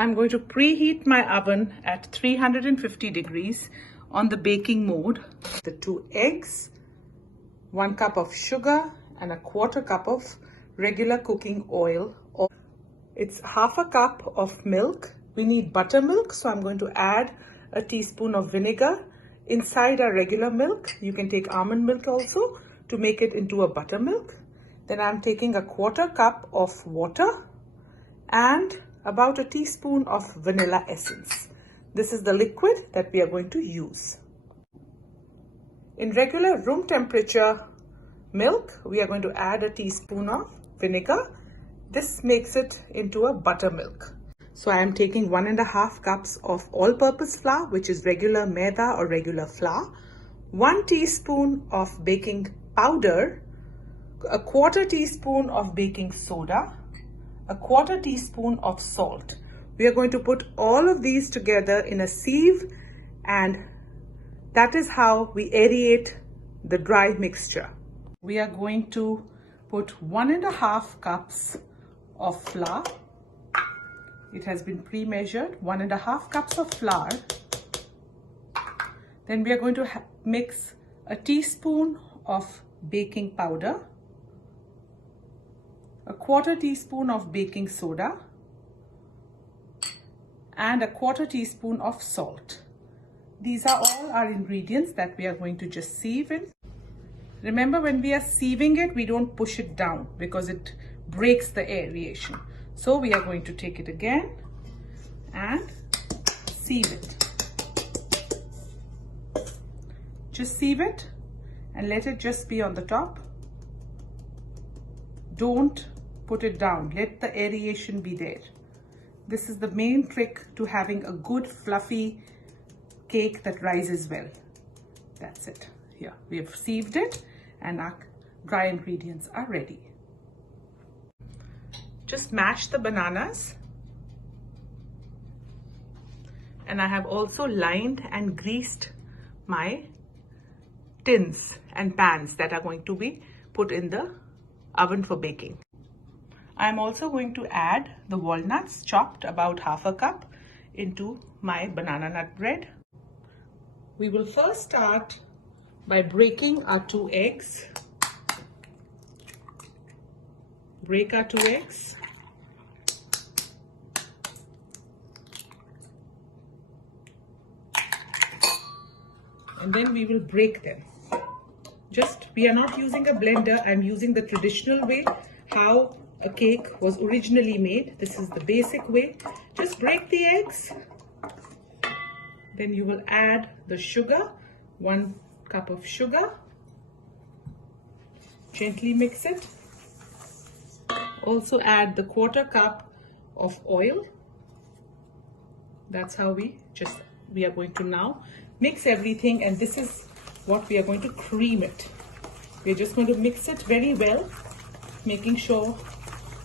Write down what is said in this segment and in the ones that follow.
I'm going to preheat my oven at 350 degrees on the baking mode. The 2 eggs, 1 cup of sugar and a 1/4 cup of regular cooking oil. It's 1/2 cup of milk. We need buttermilk, so I'm going to add a teaspoon of vinegar inside our regular milk. You can take almond milk also to make it into a buttermilk. Then I'm taking a 1/4 cup of water and about a teaspoon of vanilla essence. This is the liquid that we are going to use. In regular room temperature milk, we are going to add a teaspoon of vinegar. This makes it into a buttermilk. So I am taking 1.5 cups of all-purpose flour, which is regular Maida or regular flour, 1 teaspoon of baking powder, a 1/4 teaspoon of baking soda, a 1/4 teaspoon of salt. We are going to put all of these together in a sieve, and that is how we aerate the dry mixture. We are going to put 1.5 cups of flour. It has been pre-measured, 1.5 cups of flour. Then we are going to mix a teaspoon of baking powder, a 1/4 teaspoon of baking soda, and a 1/4 teaspoon of salt. These are all our ingredients that we are going to just sieve in. Remember, when we are sieving it, we don't push it down because it breaks the aeration. So we are going to take it again and sieve it. Just sieve it and let it just be on the top. Don't put it down. Let the aeration be there. This is the main trick to having a good fluffy cake that rises well. That's it. Here, we have sieved it and our dry ingredients are ready. Just mash the bananas. And I have also lined and greased my tins and pans that are going to be put in the oven for baking. I'm also going to add the walnuts chopped, about 1/2 cup, into my banana nut bread. We will first start by breaking our 2 eggs. Break our 2 eggs. And then we will break them. We are not using a blender. I'm using the traditional way, how a cake was originally made. This is the basic way. Just break the eggs. Then you will add the sugar, 1 cup of sugar. Gently mix it. Also add the 1/4 cup of oil. That's how we are going to now mix everything, and this is what we are going to cream it. We're just going to mix it very well, making sure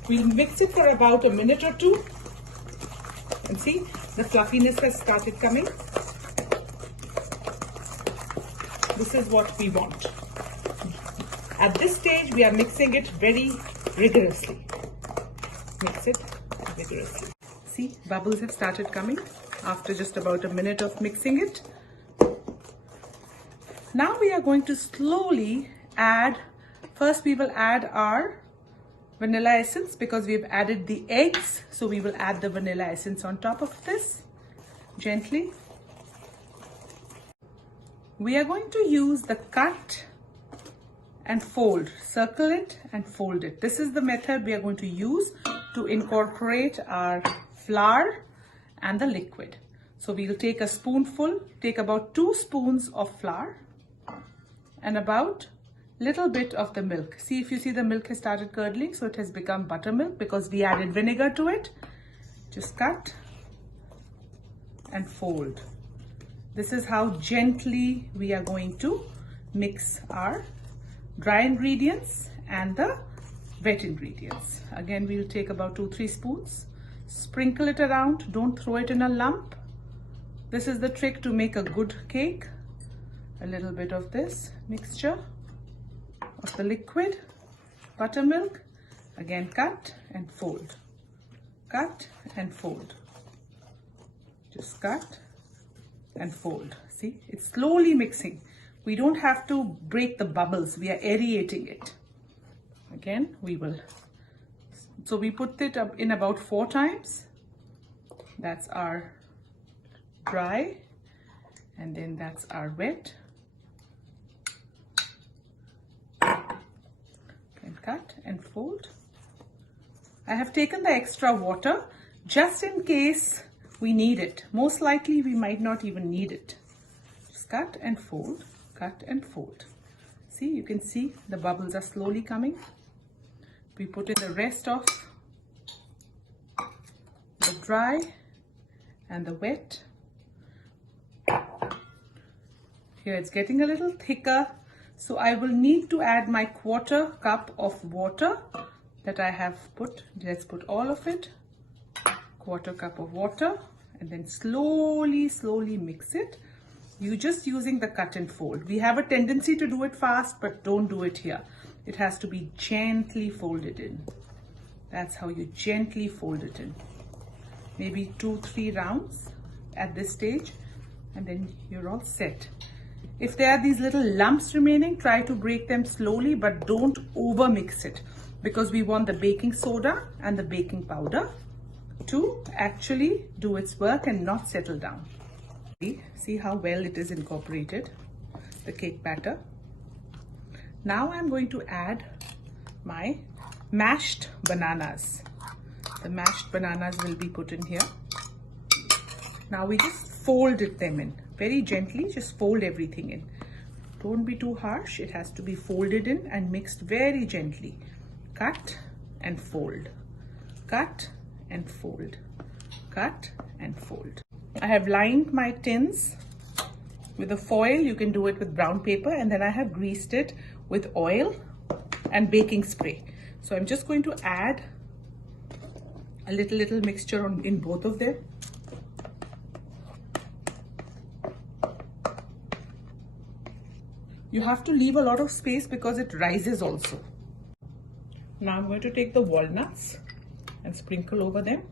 we'll mix it for about a minute or 2. And see, the fluffiness has started coming. This is what we want. At this stage, we are mixing it very rigorously. Mix it vigorously. See, bubbles have started coming after just about a minute of mixing it. Now we are going to slowly add, first we will add our vanilla essence because we've added the eggs. So we will add the vanilla essence on top of this, gently. We are going to use the cut and fold. Circle it and fold it. This is the method we are going to use to incorporate our flour and the liquid. So we'll take a spoonful, take about 2 spoons of flour and about little bit of the milk. See, if you see, the milk has started curdling, so it has become buttermilk because we added vinegar to it. Just cut and fold. This is how gently we are going to mix our dry ingredients and the wet ingredients. Again, we'll take about 2-3 spoons, sprinkle it around, don't throw it in a lump. This is the trick to make a good cake. A little bit of this mixture of the liquid buttermilk. Again, cut and fold. Cut and fold. Just cut and fold. See, it's slowly mixing. We don't have to break the bubbles. We are aerating it. Again, we will. So we put it up in about 4 times. That's our dry, and then that's our wet. And cut and fold. I have taken the extra water just in case we need it. Most likely we might not even need it. Just cut and fold, cut and fold. See, you can see the bubbles are slowly coming. We put in the rest of the dry and the wet. Here it's getting a little thicker, so I will need to add my 1/4 cup of water that I have put. Let's put all of it. 1/4 cup of water, and then slowly mix it. You're just using the cut and fold. We have a tendency to do it fast, but don't do it here. It has to be gently folded in. That's how you gently fold it in. Maybe 2-3 rounds at this stage, and then you're all set. If there are these little lumps remaining, try to break them slowly, but don't over mix it, because we want the baking soda and the baking powder to actually do its work and not settle down. See how well it is incorporated, the cake batter. Now I'm going to add my mashed bananas. The mashed bananas will be put in here. Now we just folded them in very gently. Just fold everything in. Don't be too harsh. It has to be folded in and mixed very gently. Cut and fold. Cut and fold. Cut and fold. I have lined my tins with a foil. You can do it with brown paper, and then I have greased it with oil and baking spray. So I'm just going to add a little mixture in both of them. You have to leave a lot of space because it rises also. Now I'm going to take the walnuts and sprinkle over them.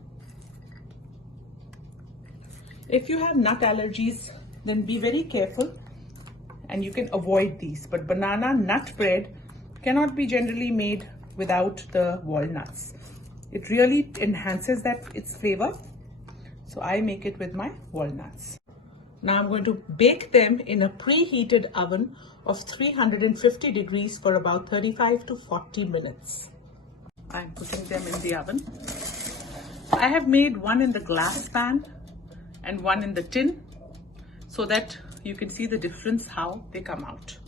If you have nut allergies, then be very careful and you can avoid these. But banana nut bread cannot be generally made without the walnuts. It really enhances its flavor. So I make it with my walnuts. Now I'm going to bake them in a preheated oven of 350 degrees for about 35 to 40 minutes. I'm putting them in the oven. I have made one in the glass pan and one in the tin so that you can see the difference how they come out.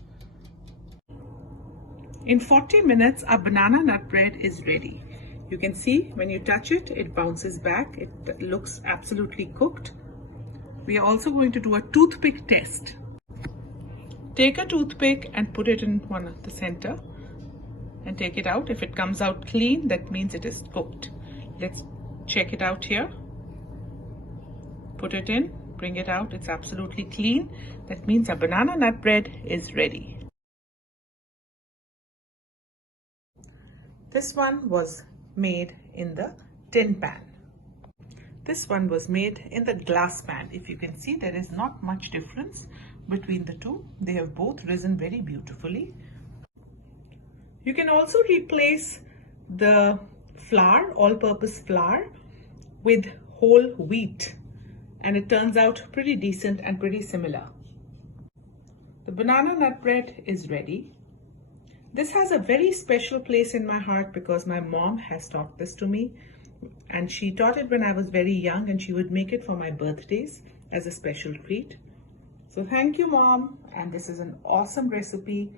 In 40 minutes, our banana nut bread is ready. You can see when you touch it, it bounces back. It looks absolutely cooked. We are also going to do a toothpick test. Take a toothpick and put it in one of the center and take it out. If it comes out clean, that means it is cooked. Let's check it out here. Put it in, bring it out. It's absolutely clean. That means our banana nut bread is ready. This one was made in the tin pan. This one was made in the glass pan. If you can see, there is not much difference between the two. They have both risen very beautifully. You can also replace the flour, all-purpose flour, with whole wheat, and it turns out pretty decent and pretty similar. The banana nut bread is ready. This has a very special place in my heart because my mom has taught this to me, and she taught it when I was very young, and she would make it for my birthdays as a special treat. So thank you, Mom. And this is an awesome recipe.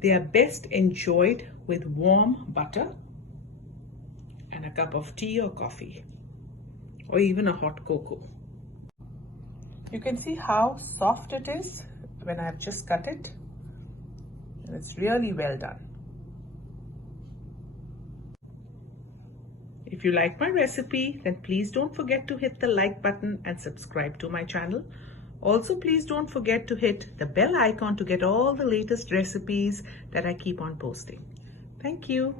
They are best enjoyed with warm butter and a cup of tea or coffee, or even a hot cocoa. You can see how soft it is when I've just cut it, and it's really well done. If you like my recipe, then please don't forget to hit the like button and subscribe to my channel. Also, please don't forget to hit the bell icon to get all the latest recipes that I keep on posting. Thank you.